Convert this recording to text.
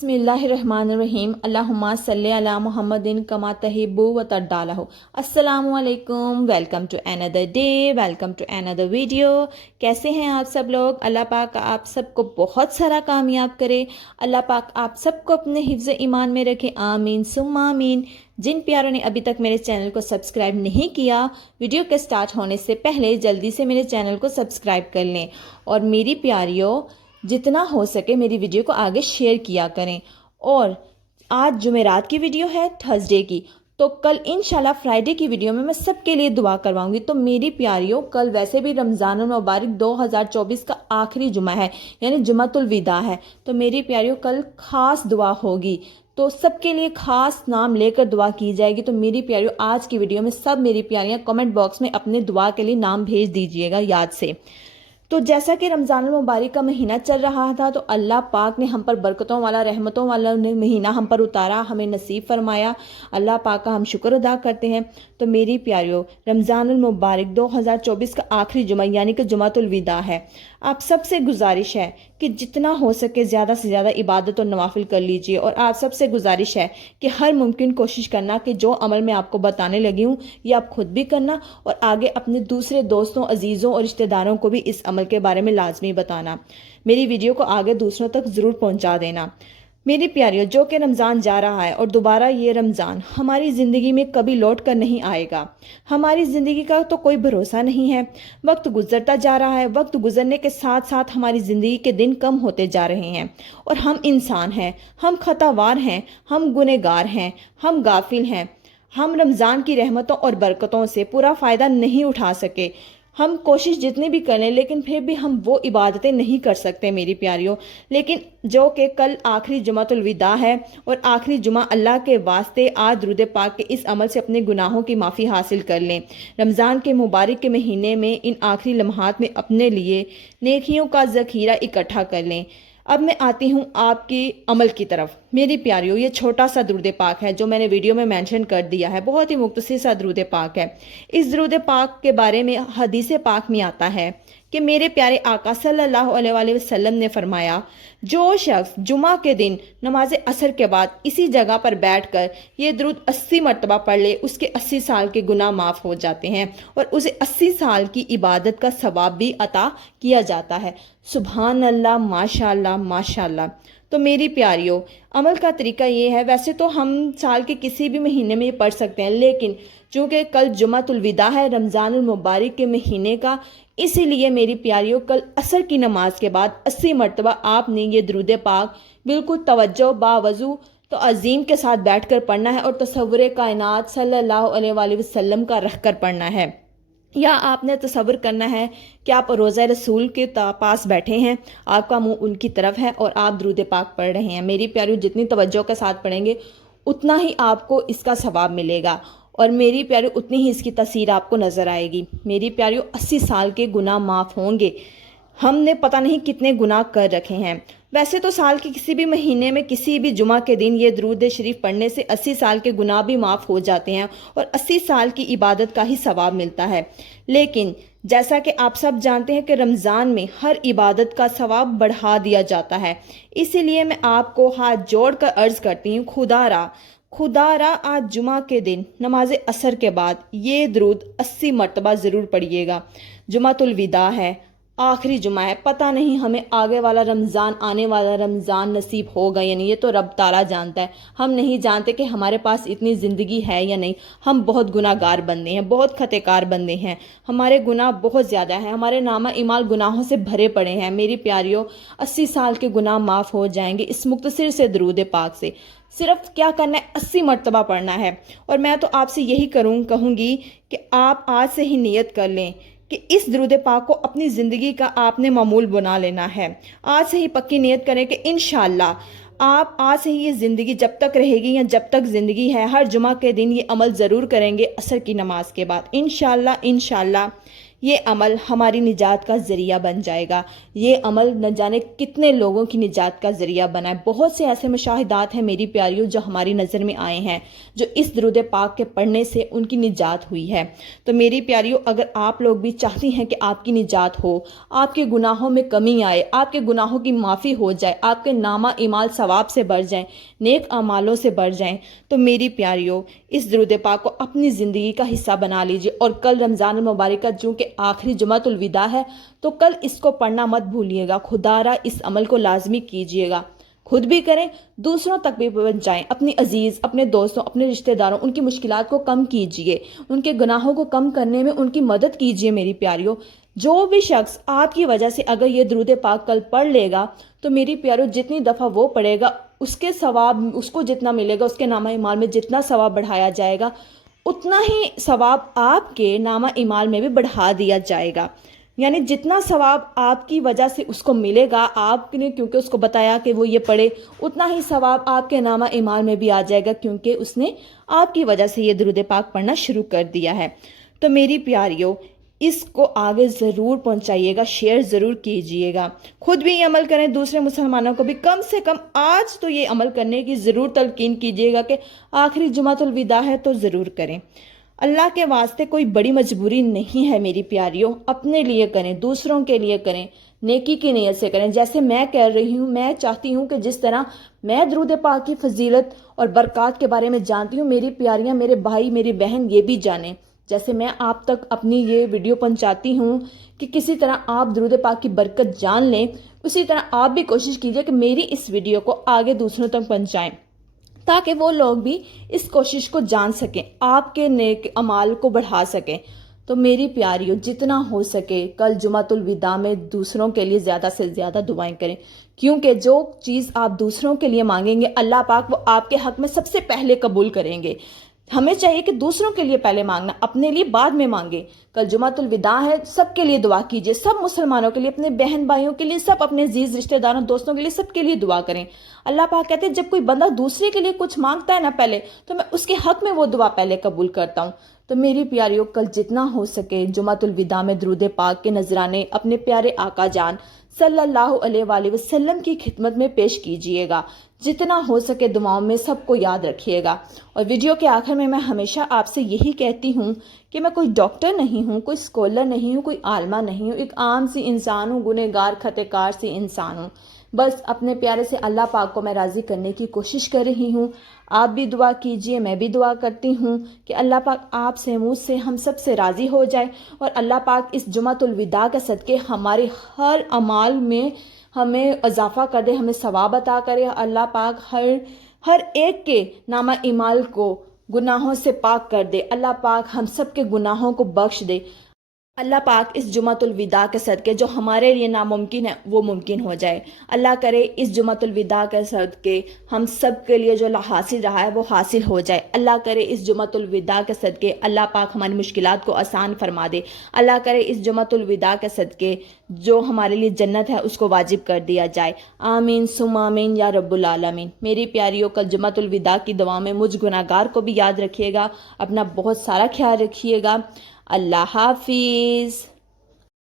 बिस्मिल्लाहिर्रहमानिर्रहीम अल्लाहुम्मा सल्ली अला मुहम्मदिन कमा तहिब्बु व तर्दालहु। अस्सलामु अलैकुम, welcome to another day, welcome to another video. कैसे हैं आप सब लोग? अल्लाह पाक आप सबको बहुत सारा कामयाब करे। अल्लाह पाक आप सबको अपने हिफ्ज़ ईमान में रखे, आमीन सुम्मा आमीन। जिन प्यारों ने अभी तक मेरे चैनल को सब्सक्राइब नहीं किया, वीडियो के स्टार्ट होने से पहले जल्दी से मेरे चैनल को सब्सक्राइब कर लें। और मेरी प्यारियों, जितना हो सके मेरी वीडियो को आगे शेयर किया करें। और आज जुमेरात की वीडियो है, थर्सडे की, तो कल इंशाल्लाह फ्राइडे की वीडियो में मैं सबके लिए दुआ करवाऊंगी। तो मेरी प्यारियों, कल वैसे भी रमज़ानुल मुबारक 2024 का आखिरी जुमा है, यानी जुमातुल विदा है। तो मेरी प्यारियों, कल ख़ास दुआ होगी, तो सबके लिए ख़ास नाम लेकर दुआ की जाएगी। तो मेरी प्यारियों, आज की वीडियो में सब मेरी प्यारियाँ कमेंट बॉक्स में अपने दुआ के लिए नाम भेज दीजिएगा याद से। तो जैसा कि रमज़ानुल मुबारक का महीना चल रहा था, तो अल्लाह पाक ने हम पर बरकतों वाला, रहमतों वाला महीना हम पर उतारा, हमें नसीब फरमाया। अल्लाह पाक का हम शुक्र अदा करते हैं। तो मेरी प्यारियों, रमज़ानुल मुबारक 2024 का आखिरी जुमा यानी कि जुमातुल विदा है। आप सबसे गुजारिश है कि जितना हो सके ज़्यादा से ज़्यादा इबादत और नवाफिल कर लीजिए। और आप सबसे गुजारिश है कि हर मुमकिन कोशिश करना कि जो अमल मैं आपको बताने लगी हूँ ये आप खुद भी करना, और आगे अपने दूसरे दोस्तों, अजीज़ों और रिश्तेदारों को भी इस अमल के बारे में लाजमी बताना। मेरी वीडियो को आगे दूसरों तक ज़रूर पहुँचा देना। मेरी प्यारियों, जो कि रमज़ान जा रहा है और दोबारा ये रमज़ान हमारी ज़िंदगी में कभी लौट कर नहीं आएगा। हमारी ज़िंदगी का तो कोई भरोसा नहीं है। वक्त गुजरता जा रहा है, वक्त गुजरने के साथ साथ हमारी ज़िंदगी के दिन कम होते जा रहे हैं। और हम इंसान हैं, हम खतावार हैं, हम गुनहगार हैं, हम गाफिल हैं। हम रमज़ान की रहमतों और बरकतों से पूरा फ़ायदा नहीं उठा सके। हम कोशिश जितनी भी करें, लेकिन फिर भी हम वो इबादतें नहीं कर सकते मेरी प्यारियों। लेकिन जो कि कल आखिरी जुमातुल विदा है, और आखिरी जुमा, अल्लाह के वास्ते आज दुरूद पाक के इस अमल से अपने गुनाहों की माफ़ी हासिल कर लें। रमज़ान के मुबारक के महीने में इन आखिरी लम्हात में अपने लिए नेकियों का ज़ख़ीरा इकट्ठा कर लें। अब मैं आती हूँ आपकी अमल की तरफ। मेरी प्यारियों, ये छोटा सा दुरूद पाक है जो मैंने वीडियो में मेंशन कर दिया है, बहुत ही मुख्तसर सा दुरूद पाक है। इस दुरूद पाक के बारे में हदीस पाक में आता है कि मेरे प्यारे आका सल्लल्लाहु अलैहि वसल्लम ने फरमाया, जो शख्स जुमा के दिन नमाज असर के बाद इसी जगह पर बैठकर ये दुरूद 80 मरतबा पढ़ ले, उसके 80 साल के गुनाह माफ़ हो जाते हैं और उसे 80 साल की इबादत का सवाब भी अता किया जाता है। सुभान अल्लाह, माशाअल्लाह माशाअल्लाह। तो मेरी प्यारियों, अमल का तरीका ये है, वैसे तो हम साल के किसी भी महीने में ये पढ़ सकते हैं, लेकिन चूँकि कल जुमातुल विदा है रमज़ानुल मुबारक के महीने का, इसीलिए मेरी प्यारियों, कल असर की नमाज के बाद 80 मरतबा आपने ये दुरूद पाक बिल्कुल तवज्जो बावजू तो अजीम के साथ बैठकर पढ़ना है, और तसव्वुर कायनात सल्लल्लाहु अलैहि वसल्लम का रख कर पढ़ना है। या आपने तसव्वुर करना है कि आप रोज़ा रसूल के पास बैठे हैं, आपका मुंह उनकी तरफ है और आप दुरूद पाक पढ़ रहे हैं। मेरी प्यारियों, जितनी तवज्जो के साथ पढ़ेंगे उतना ही आपको इसका सवाब मिलेगा, और मेरी प्यारियों उतनी ही इसकी तसीर आपको नज़र आएगी। मेरी प्यारियों, 80 साल के गुनाह माफ़ होंगे। हमने पता नहीं कितने गुनाह कर रखे हैं। वैसे तो साल के किसी भी महीने में किसी भी जुमा के दिन ये दुरूद शरीफ पढ़ने से 80 साल के गुनाह भी माफ़ हो जाते हैं और 80 साल की इबादत का ही सवाब मिलता है। लेकिन जैसा कि आप सब जानते हैं कि रमज़ान में हर इबादत का सवाब बढ़ा दिया जाता है। इसीलिए मैं आपको हाथ जोड़ कर अर्ज़ करती हूँ, खुदारा आज जुमा के दिन नमाज असर के बाद ये दुरूद 80 मरतबा ज़रूर पढ़िएगा। जुमातुल विदा है, आखिरी जुमा है, पता नहीं हमें आगे वाला रमज़ान, आने वाला रमज़ान नसीब होगा या नहीं, ये तो रब ताला जानता है। हम नहीं जानते कि हमारे पास इतनी ज़िंदगी है या नहीं। हम बहुत गुनाहगार बंदे हैं, बहुत खतेकार बंदे हैं, हमारे गुनाह बहुत ज़्यादा हैं, हमारे नामा इमाल गुनाहों से भरे पड़े हैं। मेरी प्यारियों, 80 साल के गुनाह माफ़ हो जाएंगे इस मुख्तसर से दुरूद पाक से। सिर्फ क्या करना है, 80 मरतबा पढ़ना है। और मैं तो आपसे यही कहूँगी कि आप आज से ही नियत कर लें कि इस दुरूद पाक को अपनी ज़िंदगी का आपने मामूल बना लेना है। आज से ही पक्की नियत करें कि इंशाअल्लाह आप आज से ही ये ज़िंदगी जब तक रहेगी या जब तक ज़िंदगी है, हर जुमा के दिन ये अमल ज़रूर करेंगे असर की नमाज के बाद। इंशाअल्लाह یہ عمل ہماری نجات کا ذریعہ بن جائے گا۔ یہ عمل نہ جانے کتنے لوگوں کی نجات کا ذریعہ بنا ہے۔ بہت سے ایسے مشاہدات ہیں میری پیاریوں جو ہماری نظر میں آئے ہیں، جو اس درود پاک کے پڑھنے سے ان کی نجات ہوئی ہے۔ تو میری پیاریوں، اگر آپ لوگ بھی چاہتی ہیں کہ آپ کی نجات ہو، آپ کے گناہوں میں کمی آئے، آپ کے گناہوں کی معافی ہو جائے، آپ کے نامہ اعمال ثواب سے بڑھ جائیں، نیک اعمالوں سے بڑھ جائیں، تو میری پیاریوں اس درود پاک کو اپنی زندگی کا حصہ بنا لیجئے۔ اور کل رمضان المبارک کا چونکہ آخری جمعۃ الوداع ہے، تو کل اس کو پڑھنا مت بھولیے گا، خدارہ اس عمل کو لازمی کیجئے گا، خود بھی کریں، دوسروں تک بھی پہنچائیں، اپنی عزیز، اپنے دوستوں، اپنے رشتہ داروں، ان کی مشکلات کو کم کیجئے، ان کے گناہوں کو کم کرنے میں ان کی مدد کیجئے۔ میری پیاریوں، جو بھی شخص آپ کی وجہ سے اگر یہ درود پاک کل پڑھ لے گا، تو میری پیاریوں جتنی دفعہ وہ پڑھے گا، اس کے ثواب اس کو جتنا ملے گا، اس کے نامہ اعمال میں جتنا ثواب بڑھایا جائے گا، اتنا ہی ثواب آپ کے نامہ اعمال میں بھی بڑھا دیا جائے گا۔ یعنی جتنا ثواب آپ کی وجہ سے اس کو ملے گا، آپ نے کیونکہ اس کو بتایا کہ وہ یہ پڑھے، اتنا ہی ثواب آپ کے نامہ اعمال میں بھی آ جائے گا، کیونکہ اس نے آپ کی وجہ سے یہ درود پاک پڑھنا شروع کر دیا ہے۔ تو میری پیاریوں، اس کو آگے ضرور پہنچائیے گا، شیئر ضرور کیجئے گا، خود بھی یہ عمل کریں، دوسرے مسلمانوں کو بھی کم سے کم آج تو یہ عمل کرنے کی ضرور تلقین کیجئے گا کہ آخری جمعۃ الوداع ہے تو ضرور کریں۔ اللہ کے واسطے کوئی بڑی مجبوری نہیں ہے میری پیاریوں، اپنے لیے کریں، دوسروں کے لیے کریں، نیکی کی نیت سے کریں۔ جیسے میں کہہ رہی ہوں، میں چاہتی ہوں کہ جس طرح میں درود پاک کی فضیلت اور برکات کے بارے میں جانتی ہوں، میری پیاریاں، میرے بھائی، میری بہن یہ بھی جانیں۔ جیسے میں آپ تک اپنی یہ ویڈیو پہنچاتی ہوں کہ کسی طرح آپ درود پاک کی برکت جان لیں، اسی طرح آپ بھی کوشش کیجئے کہ میری اس ویڈیو کو آگے دوسروں تک پہنچائیں، تاکہ وہ لوگ بھی اس کوشش کو جان سکیں، آپ کے نیک اعمال کو بڑھا سکیں۔ تو میری پیاریوں، جتنا ہو سکے کل جمعۃ الوداع میں دوسروں کے لیے زیادہ سے زیادہ دعائیں کریں، کیونکہ جو چیز آپ دوسروں کے لیے مانگیں گے، اللہ پاک وہ آپ کے حق میں سب سے پہلے قبول کریں گے۔ ہمیں چاہیے کہ دوسروں کے لیے پہلے مانگنا، اپنے لیے بعد میں مانگے۔ کل جمعۃ الوداع ہے، سب کے لیے دعا کیجئے، سب مسلمانوں کے لیے، اپنے بہن بھائیوں کے لیے، سب اپنے عزیز رشتہ داروں، دوستوں کے لیے، سب کے لیے دعا کریں۔ اللہ پاک کہتے ہیں جب کوئی بندہ دوسرے کے لیے کچھ مانگتا ہے نا پہلے، تو میں اس کے حق میں وہ دعا پہلے قبول کرتا ہوں۔ تو میری پیاریوں، کل جتنا ہو سکے جمعۃ الوداع میں درود پاک کے نذرانے اپنے پیارے آقا جان صلی اللہ علیہ وآلہ وسلم کی خدمت میں پیش کیجئے گا۔ جتنا ہو سکے دعاؤں میں سب کو یاد رکھیے گا۔ اور ویڈیو کے آخر میں ہمیشہ آپ سے یہی کہتی ہوں کہ میں کوئی ڈاکٹر نہیں ہوں، کوئی اسکالر نہیں ہوں، کوئی عالمہ نہیں ہوں، ایک عام سی انسان ہوں، گنہگار خطا کار سی انسان ہوں۔ بس اپنے پیارے سے اللہ پاک کو میں راضی کرنے کی کوشش کر رہی ہوں۔ آپ بھی دعا کیجئے، میں بھی دعا کرتی ہوں کہ اللہ پاک آپ سے، مجھ سے، ہم سب سے راضی ہو جائے، اور اللہ پاک اس جمعۃ الوداع کے صدقے ہمارے ہر اعمال میں ہمیں اضافہ کر دے، ہمیں ثواب عطا کرے۔ اللہ پاک ہر ایک کے نامہ اعمال کو گناہوں سے پاک کر دے، اللہ پاک ہم سب کے گناہوں کو بخش دے۔ اللہ پاک اس جمعۃ الوداع کے صدقے جو ہمارے لیے ناممکن ہے وہ ممکن ہو جائے۔ اللہ کرے اس جمعۃ الوداع کے صدقے ہم سب کے لیے جو حاصل رہا ہے وہ حاصل ہو جائے۔ اللہ کرے اس جمعۃ الوداع کے صدقے اللہ پاک ہماری مشکلات کو آسان فرما دے۔ اللہ کرے اس جمعۃ الوداع کے صدقے جو ہمارے لیے جنت ہے اس کو واجب کر دیا جائے۔ آمین ثم آمین یا رب العالمین۔ میری پیاریوں، کل جمعۃ الوداع کی دعا میں مجھ گناہگار کو بھی یاد رکھیے گا، اپنا بہت سارا خیال رکھیے گا۔ اللہ حافظ۔